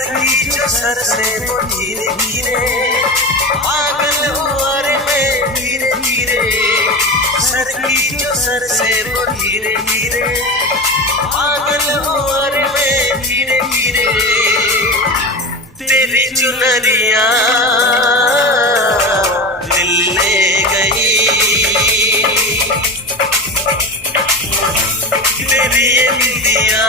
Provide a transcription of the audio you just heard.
Sir की जो sir से वो धीरे धीरे पागल हुआ रे मैं धीरे धीरे, सर की जो सर से वो धीरे धीरे पागल हुआ रे मैं धीरे धीरे। तेरी चुनरिया दिल ले गई, तेरी ये बिंदिया